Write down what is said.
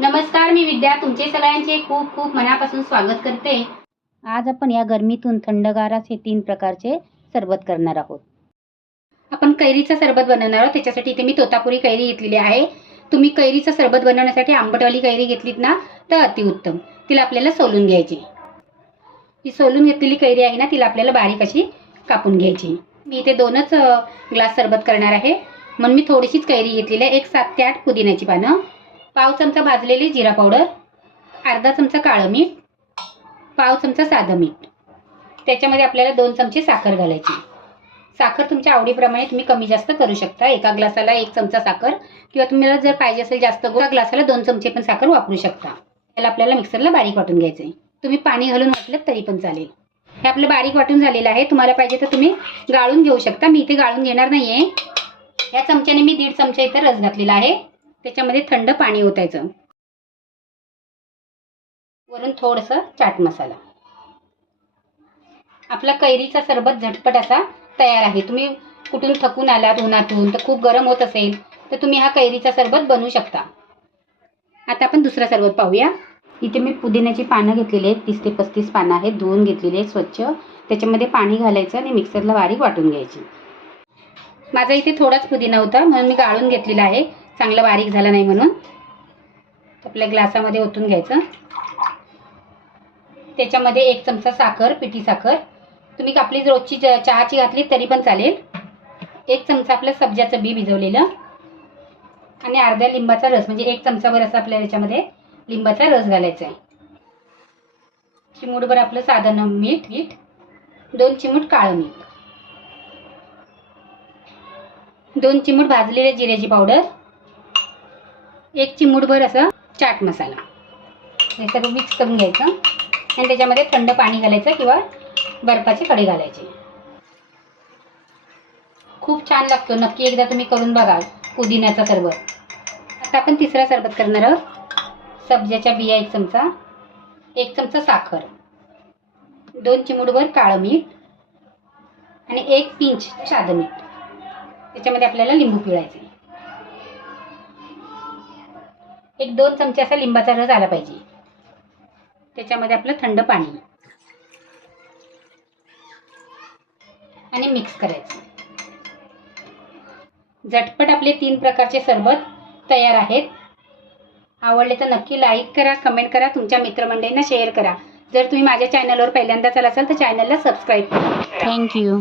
नमस्कार मी विद्या. तुमचे सगळ्यांचे खूप खूप मनापासून स्वागत करते. आज आपण या गरमीतून थंडगार असे तीन प्रकारचे सरबत करणार आहोत. आपण कैरीचं सरबत बनवणार आहोत. त्याच्यासाठी इथे मी तोतापुरी कैरी घेतलेली आहे. तुम्ही कैरीचं सरबत बनवण्यासाठी आंबटवाली कैरी घेतलीत ना तर अतिउत्तम. तिला आपल्याला सोलून घ्यायची. ही सोलून घेतलेली कैरी आहे ना तिला आपल्याला बारीक अशी कापून घ्यायची. मी इथे दोनच ग्लास सरबत करणार आहे. म्हणून मी थोडीशीच कैरी घेतलेली आहे. एक सात ते आठ पुदिन्याची पानं. पाव चमचा भाजलेली जिरा पावडर अर्धा चमचा काळं मीठ पाव चमचा साधं मीठ. त्याच्यामध्ये आपल्याला दोन चमचे साखर घालायची. साखर तुमच्या आवडीप्रमाणे तुम्ही कमी जास्त करू शकता. एका ग्लासाला एक चमचा साखर किंवा तुम्हाला जर पाहिजे असेल जास्त गोड एका ग्लासाला दोन चमचे पण साखर वापरू शकता. त्याला आपल्याला मिक्सरला बारीक वाटून घ्यायचं आहे तुम्ही पाणी घालून वाटलं तरी पण चालेल. हे आपलं बारीक वाटून झालेलं आहे. तुम्हाला पाहिजे तर तुम्ही गाळून घेऊ शकता. मी इथे गाळून घेणार नाही आहे या चमच्याने मी दीड चमचा इथं रस घातलेला आहे. त्याच्यामध्ये थंड पाणी ओतायचं. वरून थोडंसं चाट मसाला. आपला कैरीचा सरबत झटपट असा तयार आहे. तुम्ही कुठून थकून आलात उन्हातून तर खूप गरम होत असेल तर तुम्ही हा कैरीचा सरबत बनवू शकता. आता आपण दुसरा सरबत पाहूया. इथे मी पुदिन्याची पानं घेतलेली आहेत तीस ते पस्तीस पानं आहेत धुवून घेतलेली आहेत स्वच्छ. त्याच्यामध्ये पाणी घालायचं आणि मिक्सरला बारीक वाटून घ्यायची. माझा इथे थोडाच पुदिना होता म्हणून मी गाळून घेतलेला आहे. चांगलं बारीक झालं नाही म्हणून आपल्या ग्लासामध्ये ओतून घ्यायचं. त्याच्यामध्ये एक चमचा साखर पिठी साखर. तुम्ही आपली रोजची चहाची घातली तरी पण चालेल. एक चमचा आपलं सब्जाचं बी भिजवलेलं. आणि अर्ध्या लिंबाचा रस म्हणजे एक चमचाभर असं आपल्याला याच्यामध्ये लिंबाचा रस घालायचा आहे. चिमूटभर आपलं साधन मीठ मीठ. दोन चिमूट काळं मीठ. दोन चिमूट भाजलेल्या जिऱ्याची पावडर. एक चिमूटभर असं चाट मसाला. हे सर्व मिक्स करून घ्यायचं. आणि त्याच्यामध्ये थंड पाणी घालायचं किंवा बर्फाचे कडे घालायचे. खूप छान लागतो. नक्की एकदा तुम्ही करून बघा पुदिन्याचा सरबत. आता आपण तिसरा सरबत करणार आहोत. सब्जाच्या बिया एक चमचा एक चमचा साखर दोन चिमूटभर काळं मीठ आणि एक पिंच साधं मीठ. त्याच्यामध्ये आपल्याला लिंबू पिळायचे. एक दोन चमचे असा लिंबाचा रस आला पाहिजे. त्याच्यामध्ये आपलं थंड पाणी. आणि मिक्स करायचं. झटपट आपले तीन प्रकारचे सरबत तयार आहेत. आवडले तर नक्की लाईक करा कमेंट करा तुमच्या मित्रमंडळींना शेअर करा. जर तुम्ही माझ्या चॅनलवर पहिल्यांदाच आला असाल तर चॅनलला सबस्क्राईब करा. थँक्यू